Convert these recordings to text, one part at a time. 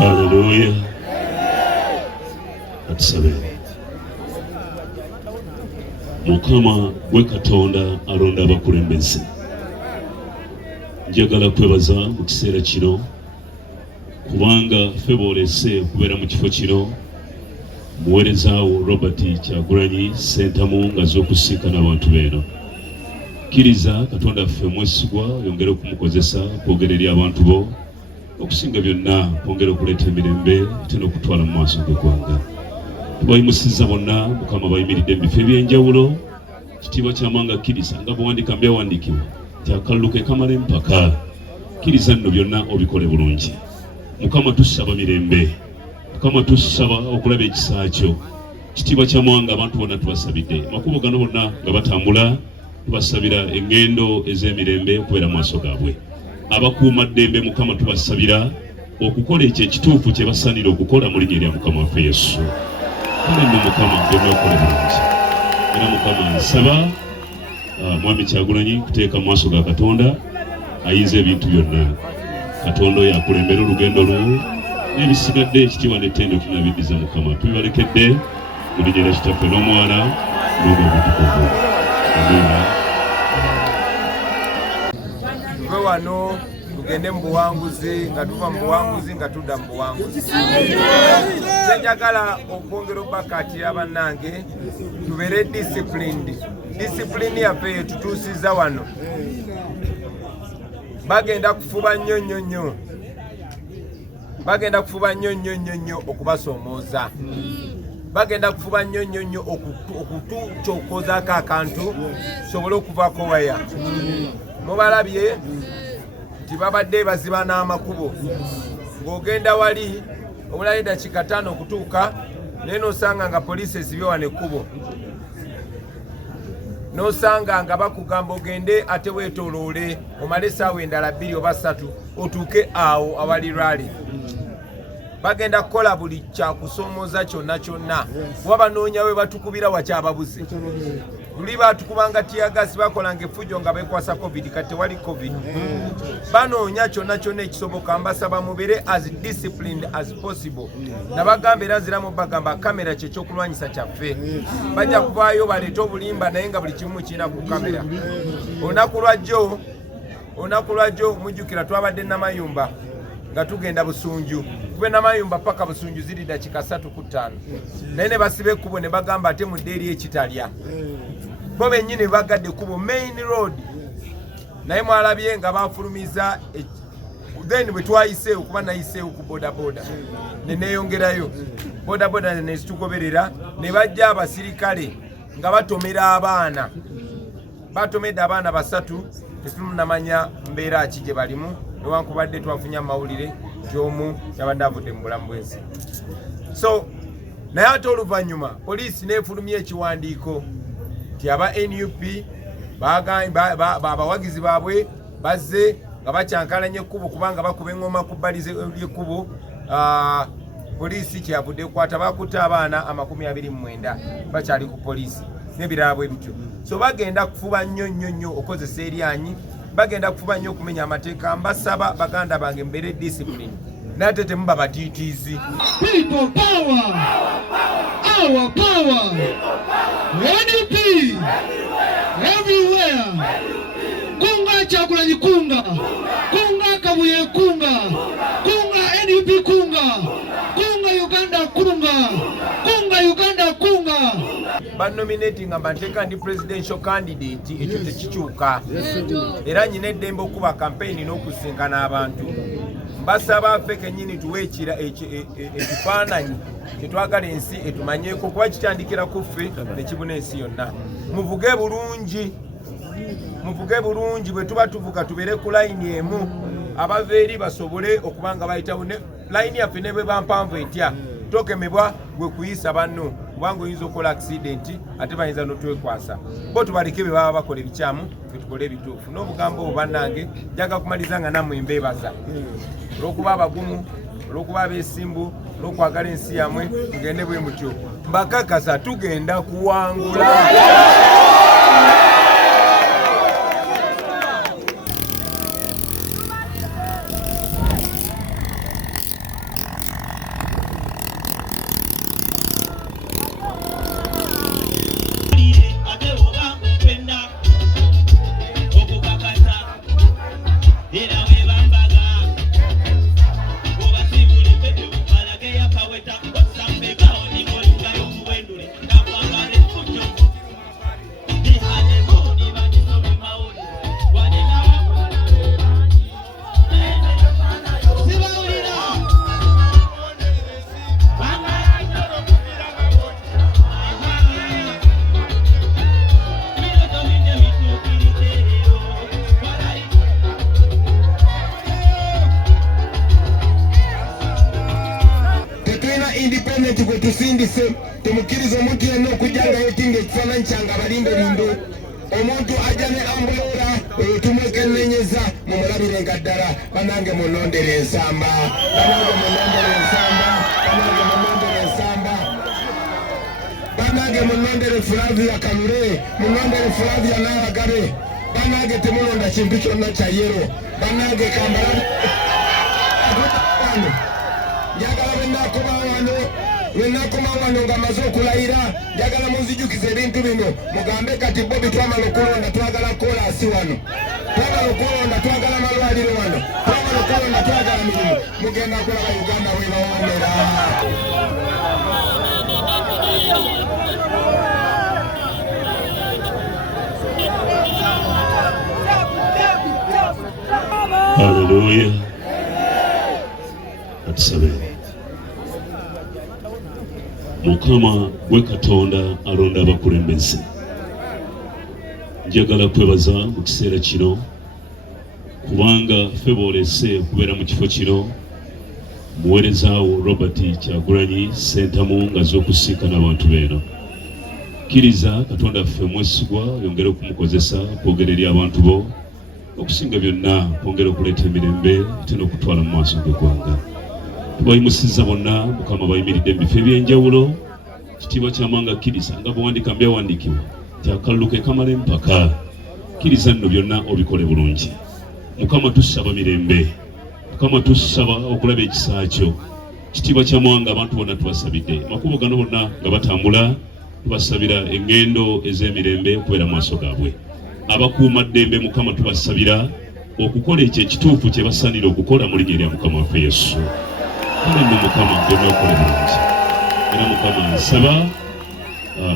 Haleluya. Atusabe. Mukama gwe Katonda alonda abakulembeze. Njagala kwebaza mu kiseera kino kubanga ffe boolese okubeera mu kifo kino. Muweerezaawo Robert Kyagulanyi Ssentamu ng'azze okusinkana abantu beeno. Kkiriza Katonda ffe mwesigwa yongere okumukozesa kwogera eri abantu bo, okusinga byonna kwongera okuleeta emirembe ate n'okutwala mu maaso g'eggwanga. Tubayimusizza bonna Mukama bayimiridde mu bifo eby'enjawulo. Kitiibwa ky'Amawanga kkiriza nga bwewandiika mu byawandiikibwa nti akalulu ke kamala empaka. Kkiriza nno byonna obikole bulungi. Mukama tusaba mirembe, Mukama tusaba okulaba ekisa kyo. Kitiibwa ky'Amawanga abantu bonna tubasabidde, makubo gano bonna nga batambula tubasabira engendo ez'emirembe okubeera mu maaso gaabwe. Abakuuma ddembe Mukama tubasabira okukola ekyo ekituufu kye basaanira okukola mu linnya erya Mukama waffe Yesu. Kale nno Mukama byonna okole bulungi. Era Mukama nsaba Mwami Kyagulanyi kuteeka mu maaso ga Katonda ayinza ebintu byonna. Katonda oyo akulembera olugendo lwo, n'ebisigadde ekitiibwa n'ettendo tunabiddiza Mukama. Tubibalekedde mu linnya lya Kitaffe n'Omwana n'Omwoyo Omutukuvu. Amina. Tuve wano tugende mu buwanguzi nga tuva mu buwanguzi nga tudda mu buwanguzi. Njagala okwongera obbakatira bannange tubeere disciplined. Discipline yaffe yetutuusiza wano. Bagenda kufuba nnyo. Bagenda kufuba nnyo okubasoomooza. Bagenda kufuba nnyo okutucokozaako akantu sobole okuvaako waya. Mubalabye nti babadde baziba n'amakubo. Ng'ogenda wali obulayo eddakiika 5 okutuuka naye n'osanga nga poliisi esibye wano ekkubo. N'osanga nga bakugamba ogende ate weetooloole omale essaawa endala 2 oba 3 otuuke awo awali rally. Bagenda kukola buli kyakusoomooza kyonna kuba banoonya we batukubira wakyababuze. Luli batukubanga tiyagasi bakolanga effujjo nga bekwasa covid kati tewali covid. Banoonya kyonna ekisoboka. Mbasaba mubeere as disciplined as possible. Nabagamba era nziramu bagamba kamera kyekyokulwanyisa kyaffe. Bajja kuvaayo baleete obulimba naye nga buli kimu kirina ku kamera. Olunaku lwajjo mujjukira twabadde Namayumba nga tugenda Busunju. Kuba Namayumba paka Busunju ziri dakiika 3 ku 5. Naye ne basiba ekkubo ne bagamba ate mudde eri ekitalya. Bo bennyini bagadde ekkubo main road. Naye mwalabye nga bafulumiza then bwe twayiseewo kuba nayiseewo ku bodaboda ne neeyongerayo. Bodaboda ne zitugoberera ne bajja abasirikale nga batomera abaana. Batomedde abaana 3 tetunamanya mbeera ki gye balimu newankubadde twafunye amawulire nti omu yabadde avudde mu bulamu bw'ensi. So naye ate oluvannyuma poliisi neefulumya ekiwandiiko nti aba NUP abawagizi baabwe bazze nga bakyankalanya ekkubo kubanga bakuba eŋŋoma ku bbali ly'ekkubo. Poliisi kyeyavudde ekwata bakutte abaana 29 bakyali ku poliisi n'ebirala bwe bityo. So bagenda kufuba nnyo okozesa eryanyi. Bagenda kufuba nnyo okumenya amateeka. Mbasaba baganda bange mbeere discipline nate temuba batiitiizi. People power! Our power! NUP! Everywhere! Kunga Kyagulanyi kunga! Kunga Kabuye kunga! Kunga NUP kunga! Kunga Uganda kunga! Kunga Uganda kunga! Banominating amateeka ndi presidential candidate ekyo tekikyuka. Era nyina eddembe okuba campaign n'okusinkana abantu. Mbasaba ffe kennyini tuwe ekifaananyi kyetwagala ensi etumanyeeko kuba kitandikira ku ffe ne kibuna ensi yonna. Muvuge bulungi bwe tuba tuvuga tubeere ku layini emu. Abava eri basobole okuba nga bayitawo. Layini yaffe ne bwe bampanvu etya tokemebwa gwe kuyisa banno kubanga oyinza okukola accident ate bayinza n'otwekwasa. Bo tubaleke be baba bakola ebikyamu tukole ebituufu. N'obugambo obwo bannange njaga kumaliza nga nammwe mbeebaza olw'okuba abagumu, olw'okuba abeesimbu, olw'okwagala ensi yammwe. Tugende bwe mutyo. Mbakakasa tugenda kuwangula. independent kwe tusindise tumukiriza omuntu yenna okujjanga yetinga ekifaananyi kyange abalindolinde omuntu ajja ne ambulera oyo tumwekennenyeza mumulabirenga ddala banange munondera ensamba banange munondera ensamba banange munondera ensamba banange munondere Flavia Kalule munondere Flavia Nalagabe banange temulonda kintu kyonna kya yero banange kambala njagala wenakoma wano nga maze okulayira njagala munzijukiza ebintu bino mugambe kati Bobby twamala okulonda twagala kolasi wano twagala okulonda twagala malwaliro wano twagala okulonda twagala mirimu mugenda kulaba Uganda webawoomera Hallelujah. Atusabe. Mukama gwe Katonda alonda abakulembeze. Njagala kwebaza mu kiseera kino kubanga ffe boolese okubeera mu kifo kino muweerezaawo Robert Kyagulanyi Ssentamu ng'azze okusinkana abantu beeno. Kkiriza Katonda ffe mwesigwa yongere okumukozesa kwogera eri abantu bo okusinga byonna kwongera okuleeta emirembe ate n'okutwala mu maaso g'eggwanga. Tubayimusizza bonna Mukama bayimiridde mu bifo eby'enjawulo kitiibwa ky'amanga kkiriza nga bw'owandiika byawandiikibwa nti akalulu ke kamala empaka. Kkiriza nno byonna obikole bulungi. Mukama tusaba mirembe, Mukama tusaba okulaba ekisa kyo. Kitiibwa ky'amawanga abantu bonna tubasabidde makubo gano bonna nga batambula tubasabira eŋŋendo ez'emirembe okubeera mu maaso gaabwe. Abakuuma ddembe Mukama tubasabira okukola ekyo ekituufu kye basaanira okukola mu linnya erya Mukama waffe Yesu. Kale nno Mukama byonna okole bulungi. Era Mukama nsaba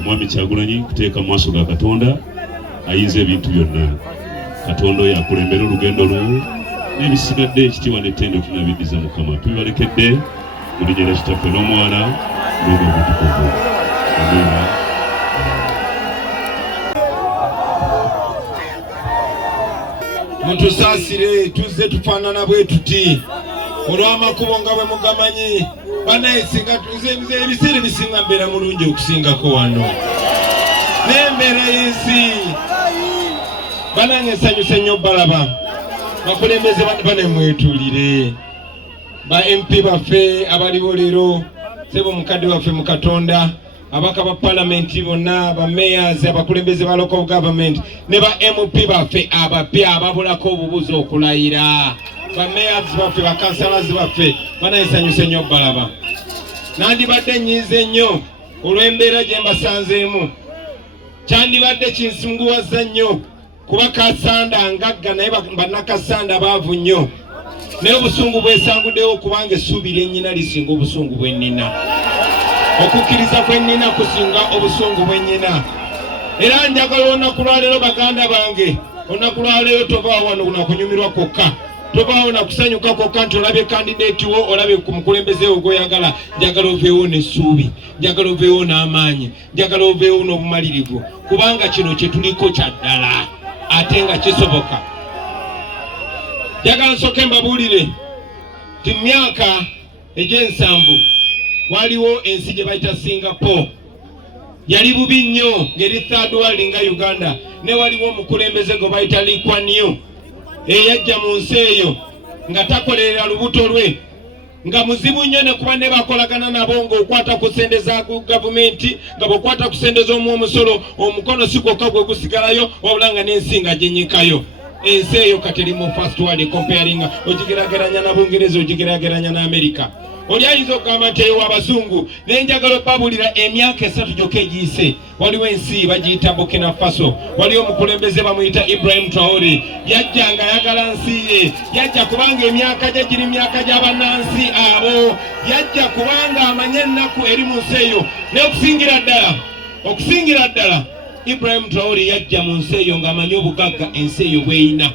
Mwami Kyagulanyi kuteeka mu maaso ga Katonda ayinza ebintu byonna. Katonda oyo akulembera olugendo lwo n'ebisigadde ekitiibwa n'ettendo tunabiddiza Mukama. Tubibalekedde mu linnya erya Kitaffe n'Omwana n'Omwoyo Omutukuvu. Amiina. Mutusaasire tuzze tufaanana bwe tuti olw'amakubo nga bwe mugamanyi banaye singa tuze ebiseera bisinga mbeera mulungi okusingako wano n'embeera y'ensi banange nsanyuse nnyo balaba bakulembeze bane mwetuulire ba MP baffe abaliwo leero sebo mukadde waffe mu Katonda abaka ba parliament bonna ba mayors abakulembeze ba local government ne ba MP baffe abapya ababulako obubuzo okulayira ba mayors baffe ba councillors baffe banayisanyuse nnyo balaba nandibadde nyiize nnyo olw'embeera gye mbasanzeemu kyandibadde kinsunguwaza nnyo kuba Kasanda ngagga naye bannakasanda baavu nnyo naye obusungu bwesanguddewo kubanga essuubi lyennyina lisinga obusungu bwennina okukkiriza kwennina kusinga obusungu bwennyina. Era njagala olunaku lwaleero baganda bange olunaku lwaleero tobaawo wano nakunyumirwa kokka tobaawo nakusanyuka kokka nti olabye kandidate wo olabye ku mukulembeze wo gw'oyagala. Njagala oveewo n'essuubi, njagala oveewo n'amaanyi, njagala oveewo n'obumalirivu kubanga kino kye tuliko kya ddala ate nga kisoboka. Njagala nsooke mbabuulire ti myaka egy'ensanvu waliwo ensi gye bayita Singapore yali bubi nnyo ngeri third world nga Uganda ne waliwo omukulembeze gwe bayita Lee Kuan Yew eyajja mu nsi eyo nga takolerera lubuto lwe nga muzibu nnyo ne kuba ne bakolagana nabo ng'okwata ku ssente za gavumenti nga bw'okwata ku ssente z'omusolo omukono si gwokka gwe gusigalayo wabula nga n'ensi nga gyenyikayo. Ensi eyo kati eri mu first world comparing ogigeraageranya na Bungereza ogigeraageranya na America. Oli ayinza okugamba nti eyo w'abazungu naye njagala okubabulira emyaka 3 gyokka egiyise waliwo ensi bagiyita Burkina Faso waliwo omukulembeze bamuyita Ibrahim Traore yajja nga ayagala nsi ye yajja kubanga emyaka gye giri myaka gy'abannansi abo yajja kubanga amanye ennaku eri mu nsi eyo naye okusingira ddala Ibrahim Traore yajja mu nsi eyo ng'amanyi obugagga ensi eyo bw'eyina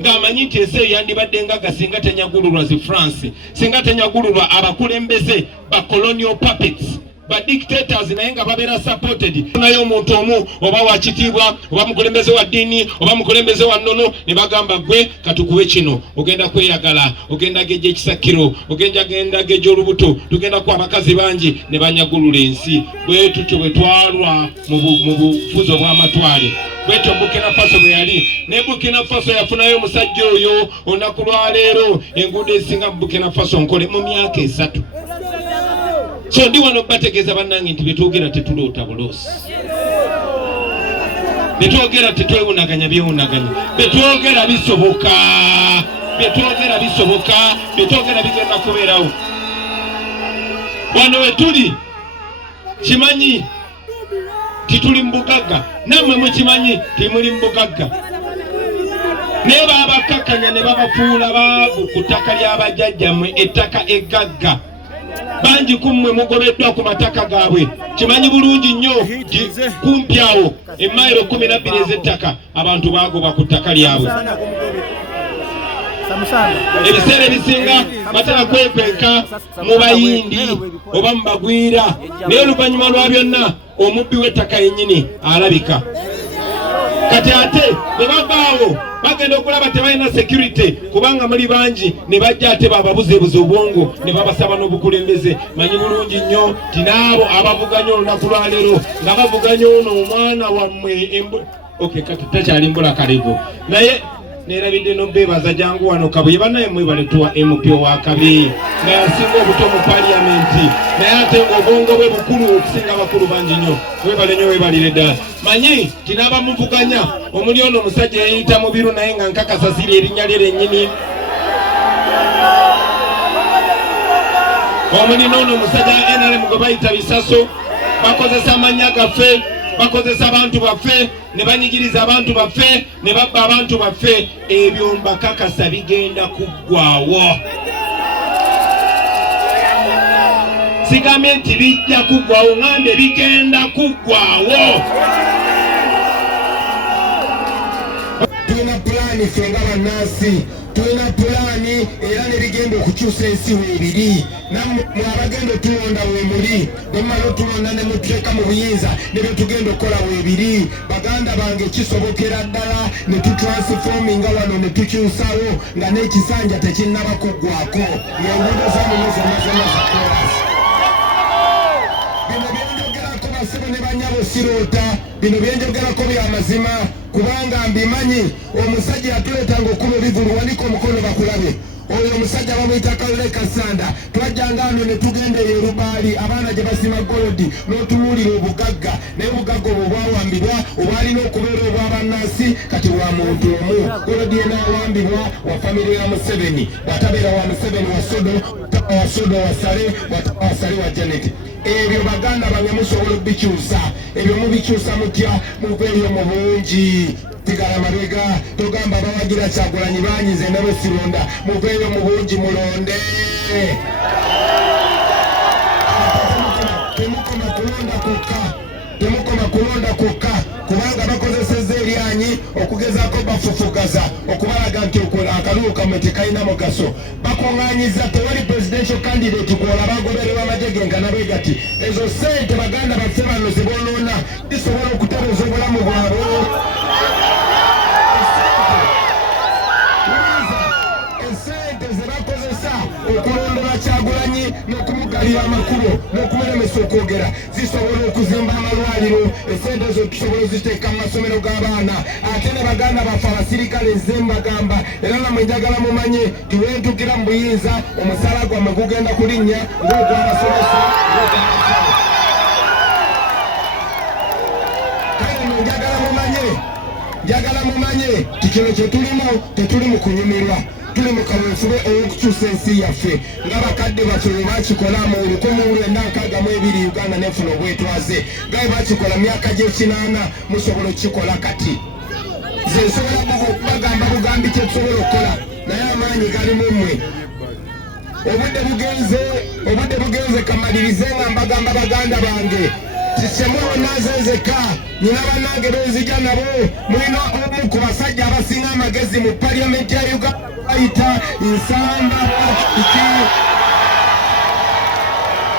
ng'amanyi nti ensi eyo yandibadde ngaga singa tenyagululwa zi France singa tenyagululwa abakulembeze ba colonial puppets ba dictators naye nga babeera supported. Naye omuntu omu oba wakitibwa oba mukulembeze wa dini oba mukulembeze wa nnono ne bagamba gwe katukuwe kino ogenda kweyagala ogenda geje ekisakiro ogenda geje olubuto tugenda kwa abakazi bangi ne banyagulula ensi. Bwe tutyo bwe twalwa mu bufuzo bw'amatwale. Bweto Burkina Faso bwe yali ne Burkina Faso yafunayo omusajja oyo olunaku lwa leero enguudo ezisinga mu Burkina Faso nkole mu myaka 3. So ndi wano bategeeza bannange nti betwogera tetuloota buloosi, betwogera tetwewunaganya byewunaganya, betwogera bisoboka, betwogera bigenda kubeerawo. Wano we tuli kimanyi tituli mbugagga, nammwe mukimanyi timuli mbugagga. Ne babakakanya ne babafuula baavu ku ttaka ly'abajjajjammwe, ettaka eggagga. Banji kummwe mugobeddwa ku mataka gaabwe. Kimanyi bulungi nnyo kumpi awo emayiro 12 ez'ettaka abantu baagoba ku ttaka lyabwe. Ebiseera ebisinga batera kwekwenka mu bayindi oba mu bagwira, naye oluvannyuma lwa byonna omubbi w'ettaka yennyini alabika. Kati ate ne bagaawo bagenda okulaba tebalina security kubanga muli bangi ne bajja ate bababuzeebuza obwongo ne babasaba n'obukulembeze. Manyi bulungi nnyo ti n'abo abavuganya olunaku lwa leero nga bavuganya ono omwana wammwe kati takyali mbula kaligo naye nerabidde n'obeebaza jangu wano Kabuye bannaye mwebaletuwa MP wa Kabi nga yasinga obuto mu parliamenti naye ate ng'obwongo bwe bukulu okusinga bakulu bangi nnyo. Webale nnyo webalire ddala. Manyi tinabamuvuganya omuli ono omusajja yayita mu biru naye nga nkakasa siri erinnya lye lyennyini. Omuli n'ono omusajja NRM gwe bayita Bisaso, bakozesa amannya gaffe, bakozesa abantu baffe, ne banyigiriza abantu baffe, ne babba abantu baffe. Ebyo mbakakasa bigenda kuggwaawo. Sigambye nti bijja kuggwaawo, ngambe bigenda kuggwaawo. Tulina pulaani ffe nga bannansi, tulina pulaani era ne bigenda okukyusa ensi weebiri. Nammwe abagenda otulonda weemuli, ne mmala otulonda ne mututeeka mu buyinza ne bye tugenda okukola weebiri. Baganda bange kisobokera ddala ne tutransforminga wano ne tukyusawo nga n'ekisanja tekinnaba kuggwaako. Enguudo z'amuno zonna za koolasi. Bino byenjogerako basibo ne banyabo siroota, bino byenjogerako bya mazima kubanga mbimanyi. Omusajja yatuleetanga okuba ebivulu, waliko omukono bakulabe. Oyo omusajja bamuyita Kalule Kasanda, twajjanga ano ne tugenda eyo Lubaali abaana gye basima golodi n'otuwulira obugagga, naye obugagga obwo bwawambibwa obwalina okubeera obw'abannansi kati bwa muntu omu. Golodi yena awambibwa wa famire ya Museveni, bw'atabeera wa Museveni wa Sodo, wa Sodo wa Sale, wa Sale wa Janet. Ebyo baganda bange musobola okubikyusa, ebyo mubikyusa mutya muveeyo mu bungi. Tigala mabega togamba bawagira Kyagulanyi banyize ne Besironda, muveeyo mu bungi mulonde. Temukoma kulonda kokka kubanga bakozesezza eryanyi okugezaako bafufugaza okubalaga nti akalubu kamwe tekalina mugaso. Bakuŋŋaanyiza tewali presidential candidate gwolaba agobererwa amagye nga nabe gati. Ezo ssente baganda baffe bano ze bonoona zisobola okutereeza obulamu bwabwe. Esente ze bakozesa okulondola Kyagulanyi n'okumugalira amakubo n'okumulemesa okwogera zisobola okuzimba amalwaliro. Esente ezo tusobola oziteeka mu masomero g'abaana. Ate ne baganda baffe abasirikale nze mbagamba era namwe njagala mumanye ti wentukira mu buyinza omusaala gwammwe gugenda kulinnya ng'ogw'abasomesa. Kale no njagala mumanye ti kino kye tulimu tetuli mu kunyumirwa, tuli mu kaweefube ow'okukyusa ensi yaffe. Ng'abakadde baffe bwe bakikola mu 1962 Uganda nefuna obwetwaze, nga bwe bakikola myaka gy'ekinaana musobola okukikola kati. Nze nsobola bagamba bugambi kye tusobola okukola naye amaanyi gali mu mmwe. Obudde bugenze kamalirize nga mbagamba baganda bange tisemwewe nazenzeka nyina bannange benzija nabo. Mulina omu ku basajja abasinga amagezi mu parliament ya Uganda bayita Nsamba Patrick.